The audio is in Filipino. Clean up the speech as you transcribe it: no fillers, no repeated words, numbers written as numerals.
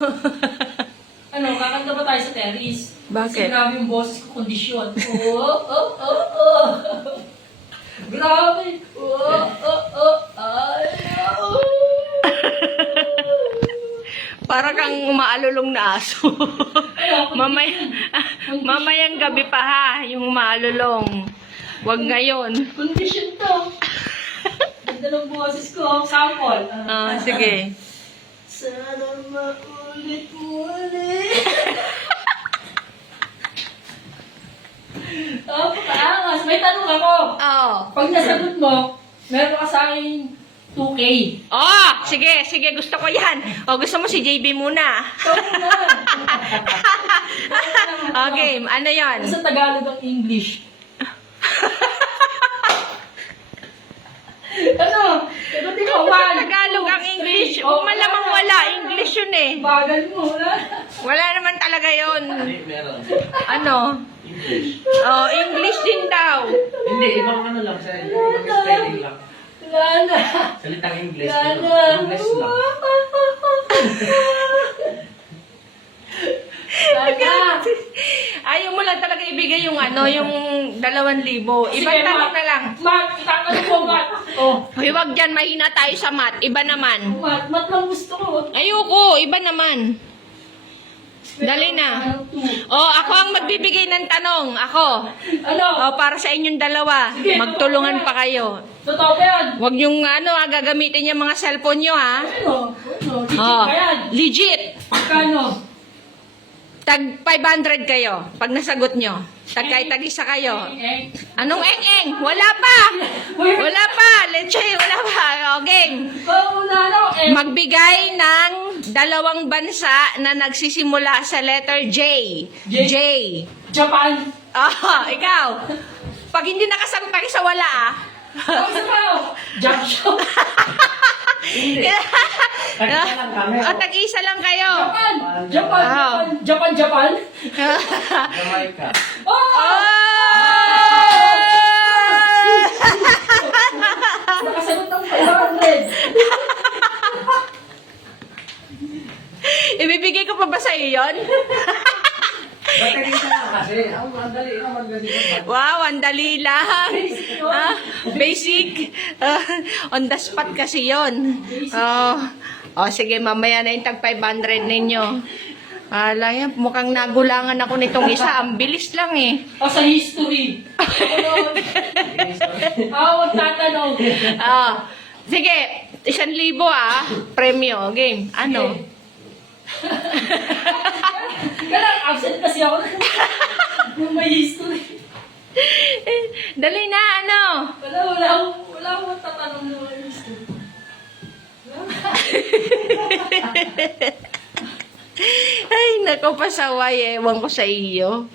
Ano, kakanta ba tayo sa terrace? Bakit? Kasi grabe yung boses ko, kondisyon. Oh. Grabe. Ay, Para kang umaalulong na aso. Mamayang gabi pa ha, yung umaalulong. Wag ngayon. Kondisyon to. Ganda ng boses ko. Sample. Sige. Sana maulit-ulit. Pakaangas. May tanong ako. Oo. Pag nasagot mo, meron ka sa akin 2K. Oh, sige, gusto ko yan. O, gusto mo si JB muna. Ikaw na. Okay, ano yon? Sa Tagalog ang English. Ano? Sagutin mo, one. Tagalog ang English. O, malamang wala. English yun eh. Bagal mo, wala. Wala naman talaga yun. Hindi, meron. Ano? English. Oh, English din daw. Hindi, ibang ano lang sa ibang spelling lang. Gana. Salitang English. Gana. English lang. Gana. Ayaw mo lang talaga ibigay yung ano, yung 2,000. Ibang tanong na lang. Mat, itatanong ko, Mat. Oh. Hoy, wag dyan, mahina tayo sa math. Iba naman. Mat lang gusto ko. Ayoko, iba naman. Dali na. Oh, ako ang magbibigay ng tanong. Ako. Ano? Oh, para sa inyong dalawa. Magtulungan pa kayo. Totoo ba yan? Wag yung ano, gagamitin yung mga cellphone nyo, ha? Ano? Legit Oh, ba yan? legit. Kano? Tag 500 kayo pag nasagot nyo. Tag-isa kayo. Anong eng-eng? Wala pa! Wala pa! Leche, wala pa. Okay. Wala lang. Magbigay ng 2 bansa na nagsisimula sa letter J. J. Japan. Ikaw. Pag hindi nakasampay sa wala, Ano sa pa? Japan. Tag-isa lang kami. Tag-isa lang kayo. Japan. Jamaica. Nakasagot ng 500. Ibibigay ko pa ba sa iyo yun? Tag-isa lang kasi. Ang dali naman kasi. Wow, ang dali lang. Basic. On the spot kasi yon. Sige, mamaya na yung tag 500 ninyo. Ala yan, mukhang nagulangan ako nitong isa. Ang bilis lang eh. Sa history. Magtatanong. Sige, 1,000 premyo. Game. Ano? Kaya absent kasi ako. Yung may history. Dali na, ano? Wala akong tatanong na may history. Ay, nako, pasaway. Ewan ko sa iyo.